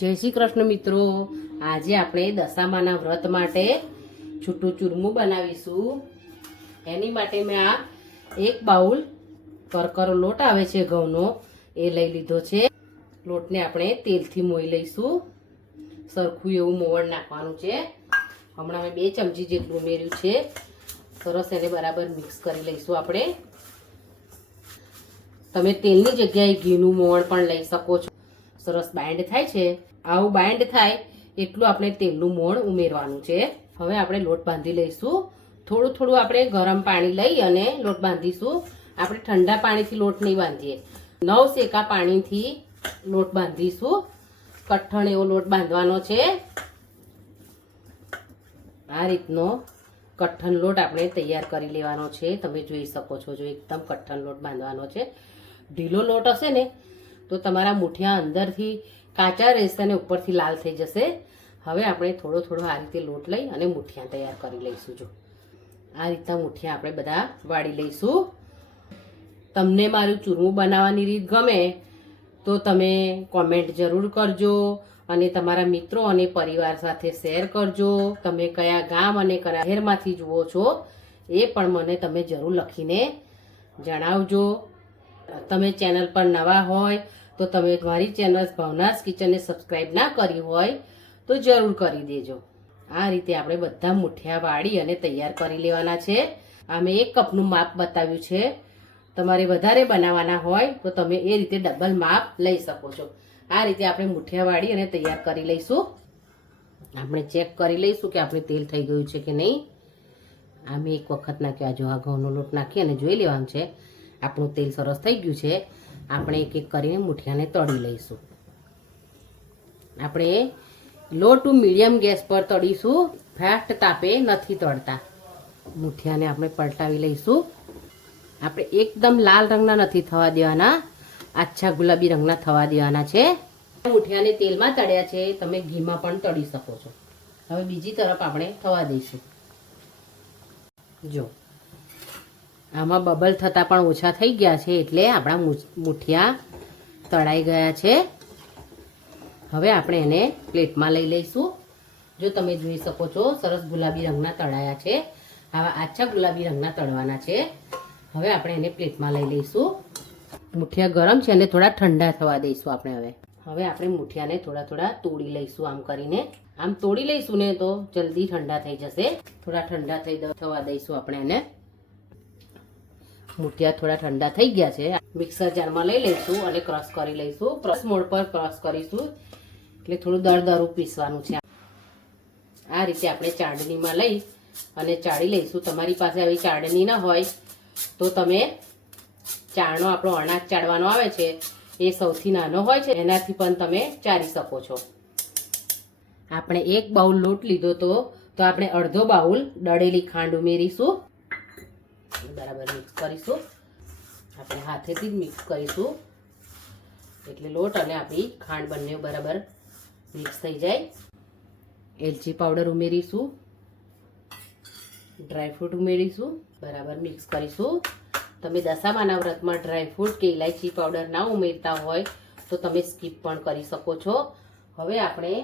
જય શ્રી કૃષ્ણ મિત્રો, આજે આપણે દશામાના વ્રત માટે છૂટું ચૂરમું બનાવીશું। એની માટે મેં આ એક બાઉલ કરકરો લોટ આવે છે ઘઉંનો, એ લઈ લીધો છે। લોટને આપણે તેલથી મોઈ લઈશું। સરખું એવું મોવણ નાખવાનું છે। હમણાં મેં 2 ચમચી જેટલું ઉમેર્યું છે। સરસ એને બરાબર મિક્સ કરી લઈશું આપણે। તમે તેલની જગ્યાએ ઘીનું મોવણ પણ લઈ શકો છો। સરસ બાઇન્ડ થાય છે। આવું બાઇન્ડ થાય એટલું આપણે તેલનું મોણ ઉમેરવાનું છે। હવે આપણે લોટ બાંધી લઈશું। થોડું થોડું આપણે ગરમ પાણી લઈ અને લોટ બાંધીશું। આપણે ઠંડા પાણીથી લોટ નહીં બાંધીએ, નવસેકા પાણીથી લોટ બાંધીશું। કઠણ એવો લોટ બાંધવાનો છે। આ રીતનો કઠણ લોટ આપણે તૈયાર કરી લેવાનો છે। તમે જોઈ શકો છો, જો એકદમ કઠણ લોટ બાંધવાનો છે। ઢીલો લોટ હશે ને તો તમારા મુઠિયા અંદરથી કાચા રહેશે અને ઉપરથી લાલ થઈ જશે। હવે આપણે થોડો થોડો આ રીતે લોટ લઈ અને મુઠિયા તૈયાર કરી લઈશું। જો આ રીતના મુઠિયા આપણે બધા વાળી લઈશું। તમને મારું ચૂરમું બનાવવાની રીત ગમે તો તમે કોમેન્ટ જરૂર કરજો અને તમારા મિત્રો અને પરિવાર સાથે શેર કરજો। તમે કયા ગામ અને કયા શહેરમાંથી જુઓ છો એ પણ મને તમે જરૂર લખીને જણાવજો। તમે ચેનલ પર નવા હોય તો તમે મારી ચેનલ ભાવનાસ કિચનને સબસ્ક્રાઈબ ના કરી હોય તો જરૂર કરી દેજો। આ રીતે આપણે બધા મુઠિયા વાળી અને તૈયાર કરી લેવાના છે। અમે 1 કપનું માપ બતાવ્યું છે। તમારે વધારે બનાવવાના હોય તો તમે એ રીતે ડબલ માપ લઈ શકો છો। આ રીતે આપણે મુઠિયા વાળી અને તૈયાર કરી લઈશું। આપણે ચેક કરી લઈશું કે આપણે તેલ થઈ ગયું છે કે નહીં। આ મેં 1 વખત નાખ્યો। જો આ ઘઉંનો લોટ નાખી અને જોઈ લેવાનું છે આપણું તેલ સરસ થઈ ગયું છે। આપણે એક એક કરીને મુઠિયાને તળી લઈશું। આપણે લો ટુ મીડિયમ ગેસ પર તળીશું, ફાસ્ટ તાપે નથી તળતા। મુઠિયાને આપણે પલટાવી લઈશું। આપણે એકદમ લાલ રંગના નથી થવા દેવાના, આછા ગુલાબી રંગના થવા દેવાના છે। મુઠિયાને તેલમાં તળ્યા છે, તમે ઘીમાં પણ તળી શકો છો। હવે બીજી તરફ આપણે થવા દઈશું। જો આમાં બબલ થતાં પણ ઓછા થઈ ગયા છે, એટલે આપણા મુઠિયા તળાઈ ગયા છે। હવે આપણે એને પ્લેટમાં લઈ લઈશું। જો તમે જોઈ શકો છો સરસ ગુલાબી રંગના તળાયા છે। આવા આછા ગુલાબી રંગના તળવાના છે। હવે આપણે એને પ્લેટમાં લઈ લઈશું। મુઠિયા ગરમ છે અને થોડા ઠંડા થવા દઈશું આપણે। હવે આપણે મુઠિયાને થોડા થોડા તોડી લઈશું। આમ કરીને આમ તોડી લઈશું ને તો જલ્દી ઠંડા થઈ જશે। થોડા ઠંડા થવા દઈશું આપણે એને। મુઠિયા થોડા ઠંડા થઈ ગયા છે। મિક્સર જારમાં લઈ લઈશું અને ક્રશ કરી લઈશું। ક્રશ મોડ પર ક્રશ કરીશું, એટલે થોડું દરદરું પીસવાનું છે। આ રીતે આપણે ચાળણીમાં લઈ અને ચાળી લઈશું। તમારી પાસે આવી ચાળણી ના હોય તો તમે ચાળનો આપણો અનાજ ચાળવાનો આવે છે એ સૌથી નાનો હોય છે, એનાથી પણ તમે ચાળી શકો છો। આપણે 1 બાઉલ લોટ લીધો તો આપણે અડધો બાઉલ દળેલી ખાંડ ઉમેરીશું। બરાબર મિક્સ કરીશું। આપણે હાથેથી જ મિક્સ કરીશું, એટલે લોટ અને આપણી ખાંડ બંને બરાબર મિક્સ થઈ જાય। એલચી પાવડર ઉમેરીશું, ડ્રાયફ્રૂટ ઉમેરીશું, બરાબર મિક્સ કરીશું। તમે દશામાના વ્રતમાં ડ્રાયફ્રૂટ કે ઇલાયચી પાવડર ના ઉમેરતા હોય તો તમે સ્કીપ પણ કરી શકો છો। હવે આપણે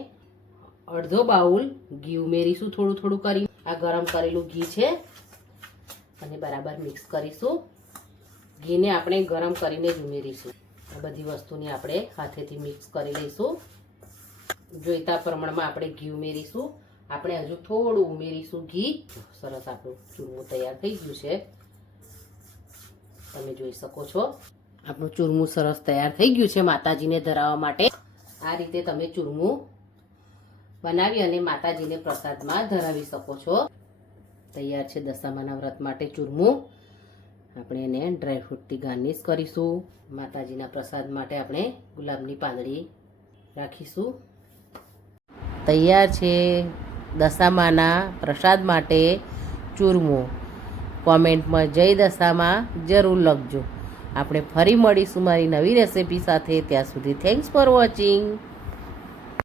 અડધો બાઉલ ઘી ઉમેરીશું, થોડું થોડું કરી। આ ગરમ કરેલું ઘી છે અને બરાબર મિક્સ કરીશું। ઘીને આપણે ગરમ કરીને જ ઉમેરીશું। આ બધી વસ્તુને આપણે હાથેથી મિક્સ કરી લઈશું। જોઈતા પ્રમાણમાં આપણે ઘી ઉમેરીશું। આપણે હજુ થોડું ઉમેરીશું ઘી। સરસ આપણું ચૂરમું તૈયાર થઈ ગયું છે, તમે જોઈ શકો છો। આપણું ચૂરમું સરસ તૈયાર થઈ ગયું છે માતાજીને ધરાવવા માટે। આ રીતે તમે ચૂરમું બનાવી અને માતાજીને પ્રસાદમાં ધરાવી શકો છો। તૈયાર છે દશામાના વ્રત માટે ચૂરમું। આપણે એને ડ્રાયફ્રૂટથી ગાર્નિશ કરીશું। માતાજીના પ્રસાદ માટે આપણે ગુલાબની પાંદડી રાખીશું। તૈયાર છે દશામાના પ્રસાદ માટે ચૂરમું। કોમેન્ટમાં જય દશામાં જરૂર લખજો। આપણે ફરી મળીશું મારી નવી રેસિપી સાથે। ત્યાં સુધી થેન્ક્સ ફોર વોચિંગ।